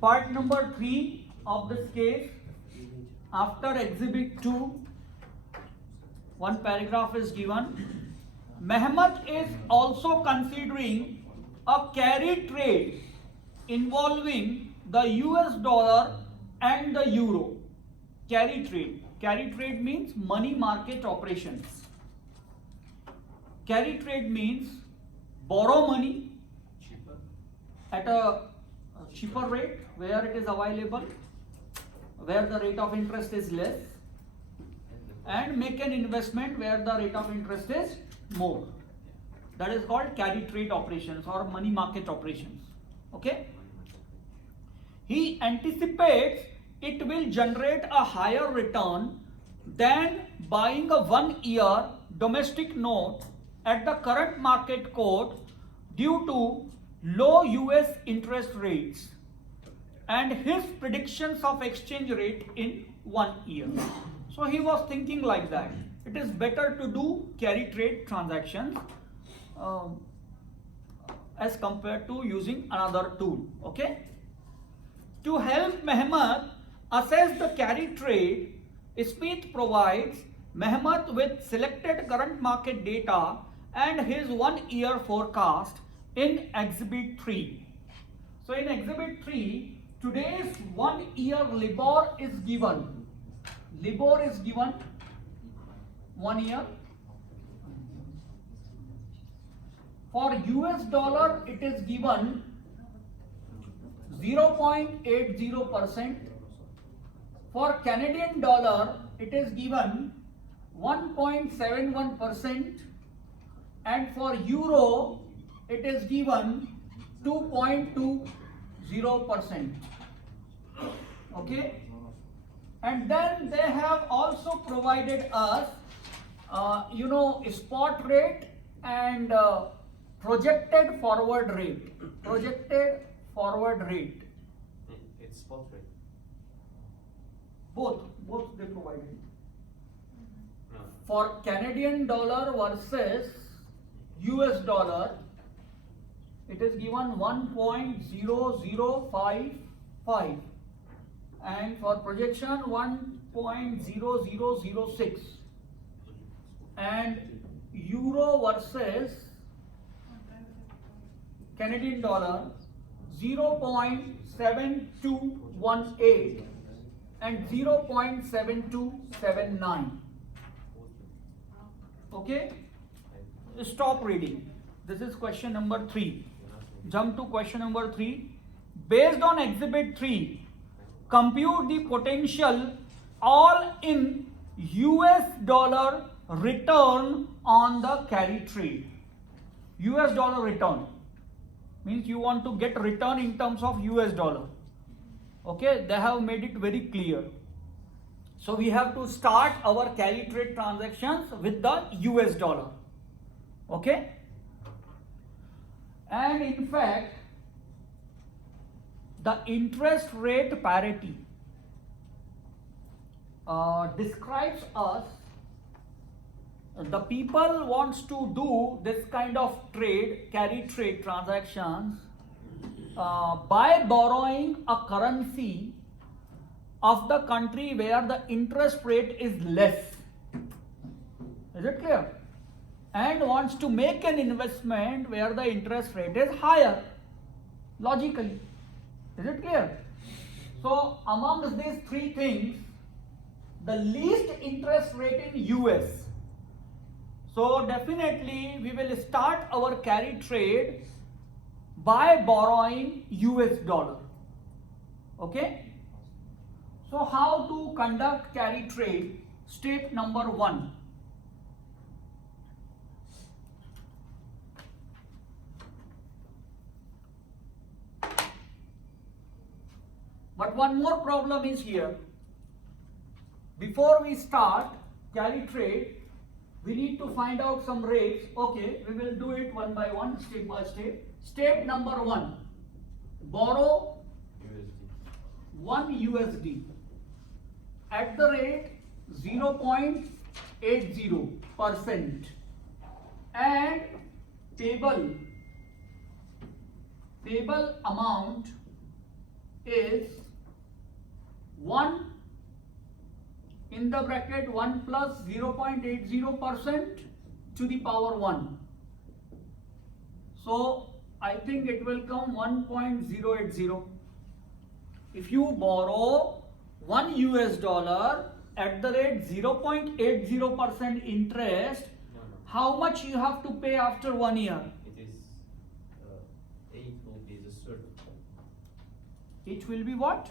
Part number 3 of this case, after exhibit 2, one paragraph is given. Mehmet is also considering a carry trade involving the US dollar and the euro. Carry trade. Carry trade means money market operations. Carry trade means borrow money at a cheaper rate where it is available, where the rate of interest is less, and make an investment where the rate of interest is more. That is called carry trade operations or money market operations. Okay? He anticipates it will generate a higher return than buying a 1-year domestic note at the current market quote due to low US interest rates and his predictions of exchange rate in 1 year. So he was thinking like that. It is better to do carry trade transactions as compared to using another tool. Okay? To help Mehmet assess the carry trade, Smith provides Mehmet with selected current market data and his 1-year forecast in exhibit 3. So in exhibit 3, today's 1-year LIBOR is given. LIBOR is given 1 year. For US dollar, it is given 0.80%. For Canadian dollar, it is given 1.71%. And for euro, it is given 2.20%. Okay? And then they have also provided us, spot rate and projected forward rate. Projected forward rate. It's spot rate. Both they provided. No. For Canadian dollar versus US dollar, it is given 1.0055 and for projection 1.0006 and euro versus Canadian dollar 0.7218 and 0.7279. Okay? Stop reading. This is question number 3. Jump to question number 3. Based on exhibit 3, compute the potential all in US dollar return on the carry trade. US dollar return means you want to get return in terms of US dollar. Okay, they have made it very clear. So we have to start our carry trade transactions with the US dollar. Okay? And in fact, the interest rate parity describes us, the people wants to do this kind of trade, carry trade transactions by borrowing a currency of the country where the interest rate is less. Is it clear? And wants to make an investment where the interest rate is higher, logically. Is it clear? So amongst these 3 things, the least interest rate in US. So definitely we will start our carry trade by borrowing US dollar. Okay? So how to conduct carry trade? Step number 1. But one more problem is here. Before we start carry trade, we need to find out some rates. Okay, we will do it one by one, step by step. Step number 1. Borrow USD. 1 USD at the rate 0.80% and payable amount is 1 in the bracket 1 plus 0.80% to the power 1. So I think it will come 1.080. If you borrow $1 at the rate 0.80% interest, No, no. how much you have to pay after 1 year? It is 8 will be the certain. It will be what?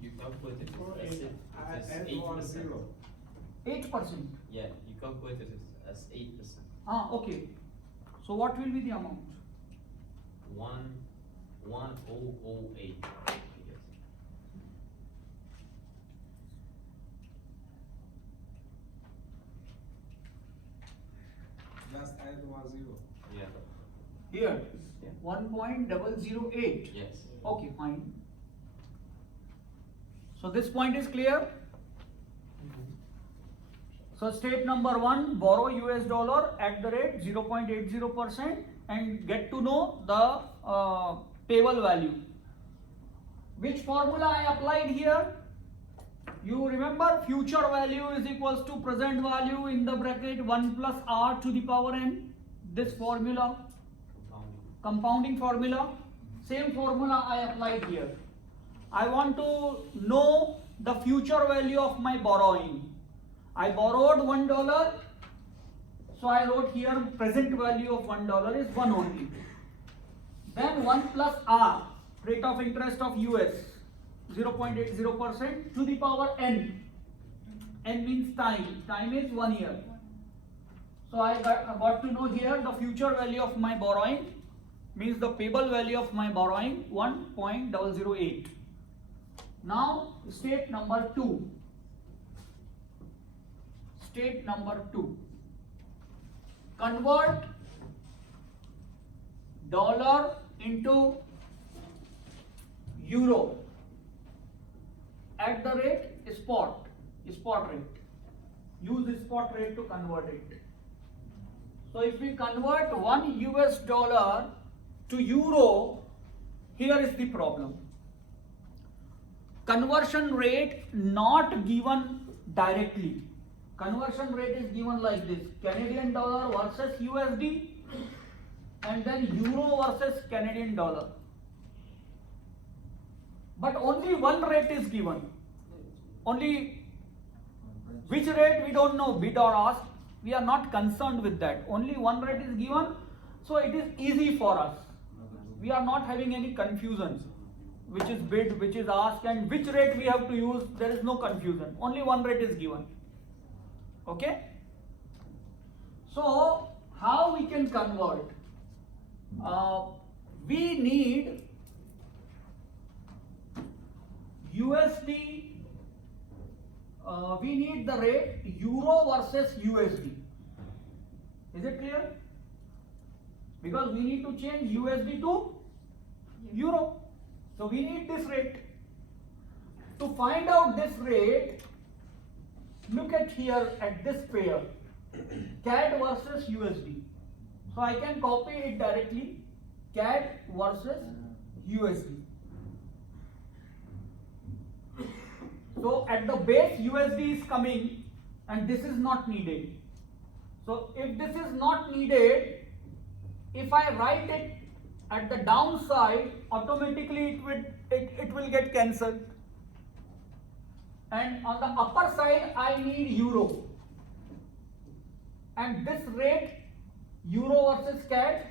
You calculated For it as eight, it add is 1 8%. 0. 8%. Yeah, you calculated it as 8%. Ah, okay. So what will be the amount? 1008. I guess. Just add 1 0. Yeah. Here, Yeah. 1.008. Yes. Okay, fine. So this point is clear. So step number 1, borrow $US at the rate 0.80% and get to know the payable value. Which formula I applied here? You remember future value is equals to present value in the bracket 1 plus R to the power n. This formula, compounding formula, same formula I applied here. I want to know the future value of my borrowing. I borrowed $1, so I wrote here present value of $1 is 1 only. Then 1 plus R, rate of interest of US, 0.80% to the power n. N means time. Time is 1 year. So I got to know here the future value of my borrowing, means the payable value of my borrowing 1.008. Now step number 2. Step number 2. Convert dollar into euro at the rate spot rate. Use the spot rate to convert it. So if we convert $1 to euro, here is the problem. Conversion rate not given directly. Conversion rate is given like this: Canadian dollar versus USD, and then euro versus Canadian dollar. But only one rate is given. Only which rate we don't know, bid or ask. We are not concerned with that. Only one rate is given, so it is easy for us. We are not having any confusion. Which is bid, which is ask, and which rate we have to use. There is no confusion. Only one rate is given. Okay? So, how we can convert? We need USD, we need the rate euro versus USD. Is it clear? Because we need to change USD to euro. So we need this rate. To find out this rate, look at here at this pair, CAD versus USD. So I can copy it directly, CAD versus USD. So at the base USD is coming and this is not needed. So if this is not needed, if I write it at the downside, automatically it will get cancelled. And on the upper side, I need euro. And this rate, euro versus CAD,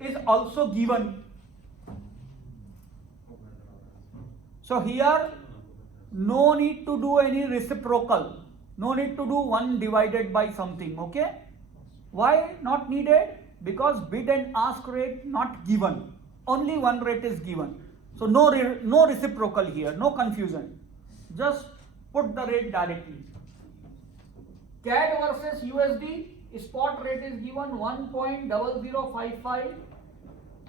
is also given. So here, no need to do any reciprocal. No need to do 1 divided by something, okay? Why not needed? Because bid and ask rate not given. Only one rate is given. So no reciprocal here, no confusion. Just put the rate directly. CAD versus USD, spot rate is given 1.0055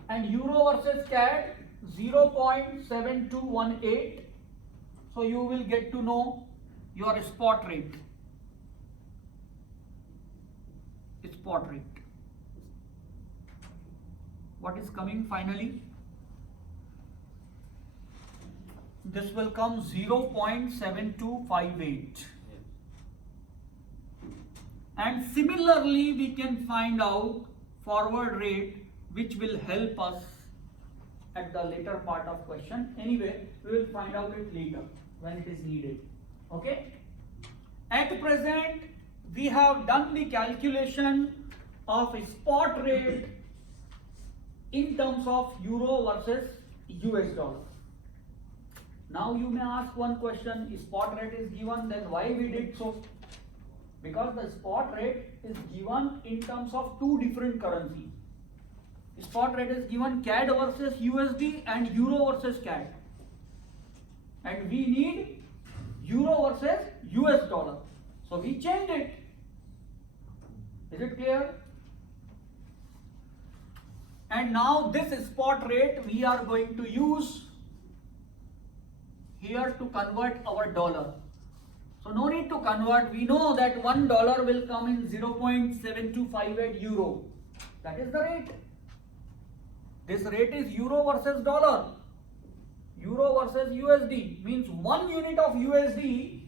and euro versus CAD 0.7218. So you will get to know your spot rate. Spot rate. What is coming finally? this will come 0.7258. Yes. And similarly, we can find out forward rate, which will help us at the later part of question. Anyway, we will find out it later when it is needed. Okay? At present, we have done the calculation of spot rate in terms of euro versus US dollar. Now you may ask one question, spot rate is given, then why we did so? Because the spot rate is given in terms of two different currencies. Spot rate is given CAD versus USD and Euro versus CAD. And we need Euro versus US dollar. So we changed it. Is it clear? And now this spot rate we are going to use here to convert our dollar. So no need to convert. We know that $1 will come in 0.7258 euro. That is the rate. This rate is euro versus dollar. Euro versus USD means 1 unit of USD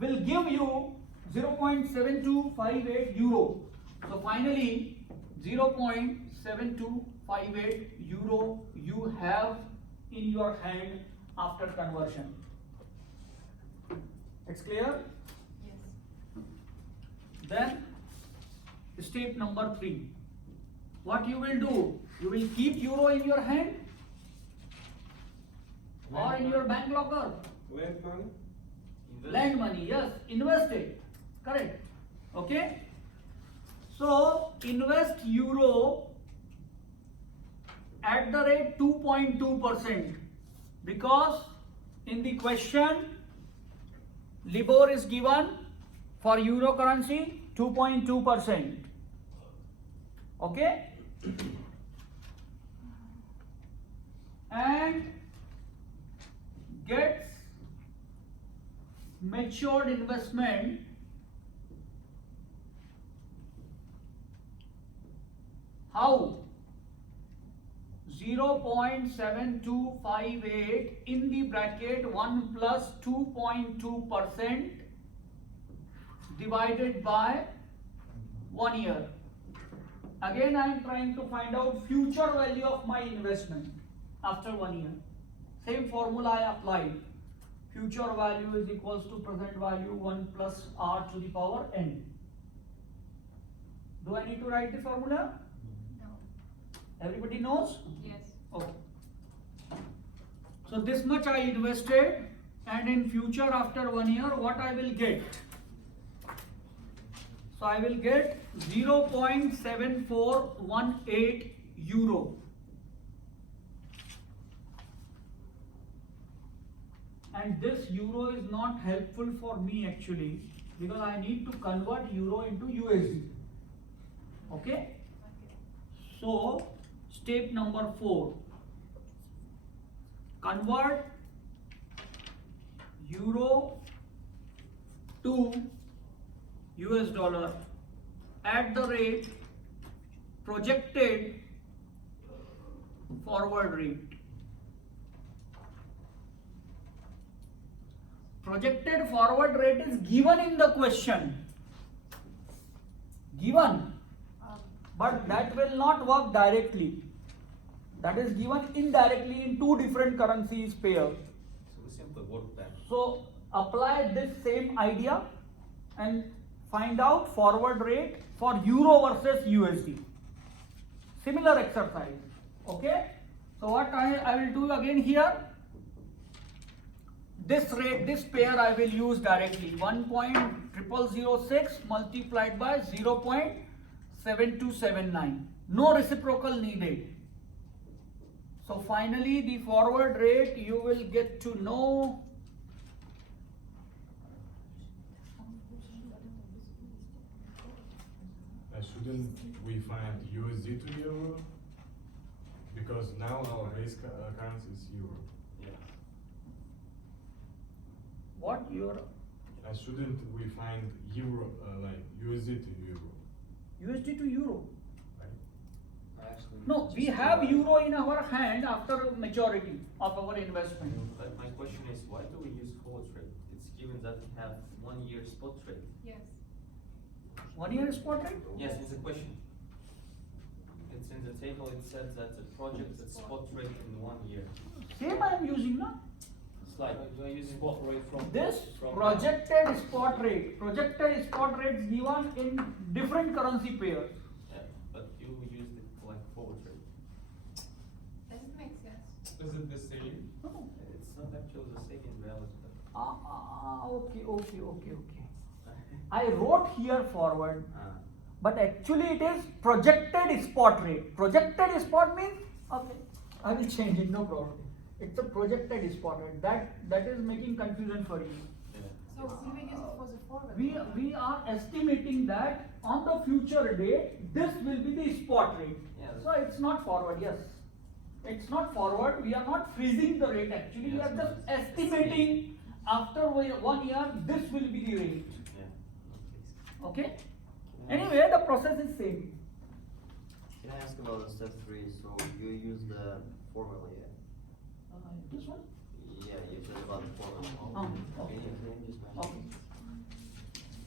will give you 0.7258 euro. So finally 0.7258 euro you have in your hand after conversion. It's clear? Yes. Then step number 3. What you will do? You will keep euro in your hand or in your bank locker. Lend money? Lend money, yes, invest it. Correct. Okay? So invest euro at the rate 2.2% because in the question LIBOR is given for euro currency 2.2%. Okay? And gets matured investment how? 0.7258 in the bracket 1 plus 2.2% divided by 1 year. Again I am trying to find out future value of my investment after 1 year. Same formula I applied. Future value is equals to present value 1 plus r to the power n. Do I need to write the formula? No. Everybody knows? Yes. Okay. So this much I invested, and in future after 1 year what I will get? So I will get 0.7418 euro. And this euro is not helpful for me actually because I need to convert euro into USD. Okay? So step number 4. Convert euro to US dollar at the rate projected forward rate. Projected forward rate is given in the question. Given. But that will not work directly. That is given indirectly in two different currencies pair. So we simply work that. So apply this same idea and find out forward rate for euro versus USD. Similar exercise. Okay? So what I will do again here, this rate, this pair I will use directly. 1.0006 multiplied by 0.7279. No reciprocal needed. So finally the forward rate you will get to know Shouldn't we find USD to euro? Because now our base currency is euro. Yeah. what your Shouldn't we find euro, like USD to euro, USD to euro. right? No, we have euro in our hand after maturity of our investment. But my question is, why do we use forward trade? It's given that we have 1 year spot trade. Yes. 1 year spot rate? Yes, it's a question. It's in the table, it said that the project is spot rate in 1 year. Same I am using now. Slide. Do I use spot rate from? This from projected spot rate is given in different currency pairs. Yeah, but you used it like forward trade. Doesn't make sense. Is it the same? No. It's not actually the same in reality. Okay. I wrote here forward, Ah. but actually it is projected spot rate. Projected spot means, okay, I will change it, no problem. It's a projected spot rate. That is making confusion for you. Yeah. So we will use it for the forward. We are estimating that on the future date, this will be the spot rate. Yeah. So it's not forward, yes. It's not forward. We are not freezing the rate actually. We Yes, are just but it's estimating after 1 year, this will be the rate. Yeah. Okay? Anyway, the process is same. Can I ask about the step 3? So you use the formula, yeah? This one? Yeah, you said about the formula. Okay. Can you just mention? Okay.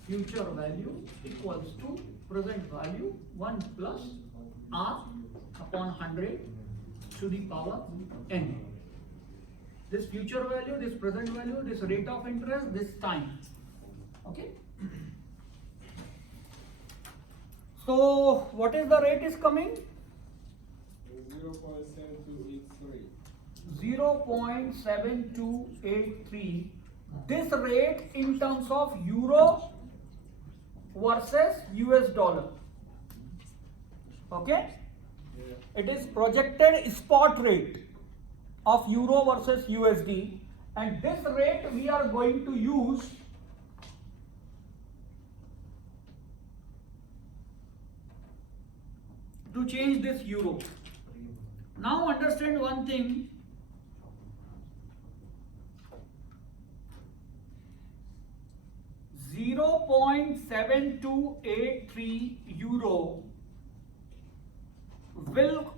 Future value equals to present value 1 plus R upon 100 to the power n. This future value, this present value, this rate of interest, this time. Okay? So, what is the rate is coming? 0.7283. 0.7283. This rate in terms of euro versus US dollar. Okay? It is projected spot rate of euro versus USD, and this rate we are going to use to change this euro. Now understand one thing. €0.7283 will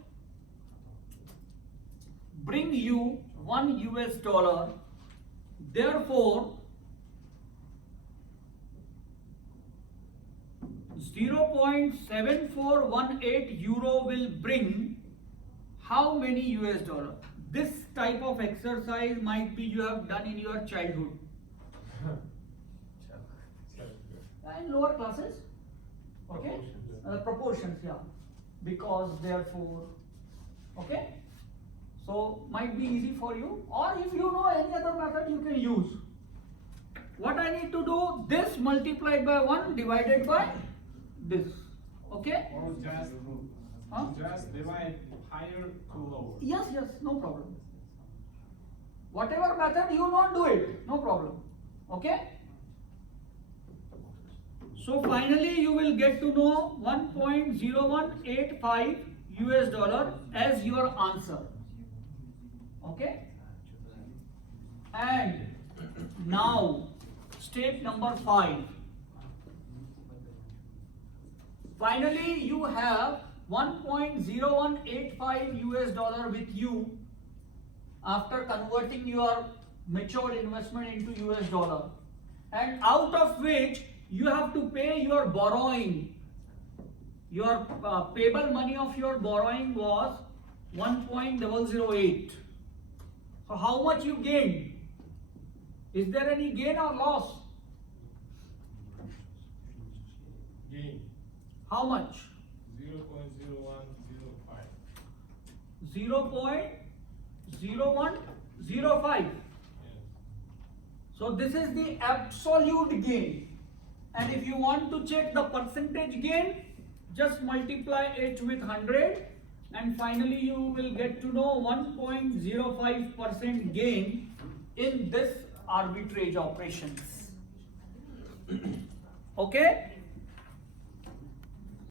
bring you $1. Therefore, 0.7418 euro will bring how many US dollar? This type of exercise might be you have done in your childhood. In lower classes, okay? Proportions, yeah. Because therefore, okay? So might be easy for you, or if you know any other method you can use. What I need to do, this multiplied by 1 divided by this, okay? Or just, Huh? just divide higher to lower. Yes, no problem. Whatever method you know, do it, no problem, okay? So finally you will get to know 1.0185 US dollar as your answer, okay? And now step number 5. Finally you have 1.0185 US dollar with you after converting your matured investment into US dollar, and out of which you have to pay your borrowing. Your payable money of your borrowing was 1.008. So how much you gained? Is there any gain or loss? Gain How much? 0.0105. 0.0105. Yes. So this is the absolute gain. And if you want to check the percentage gain, just multiply it with 100, and finally you will get to know 1.05% gain in this arbitrage operations. Okay?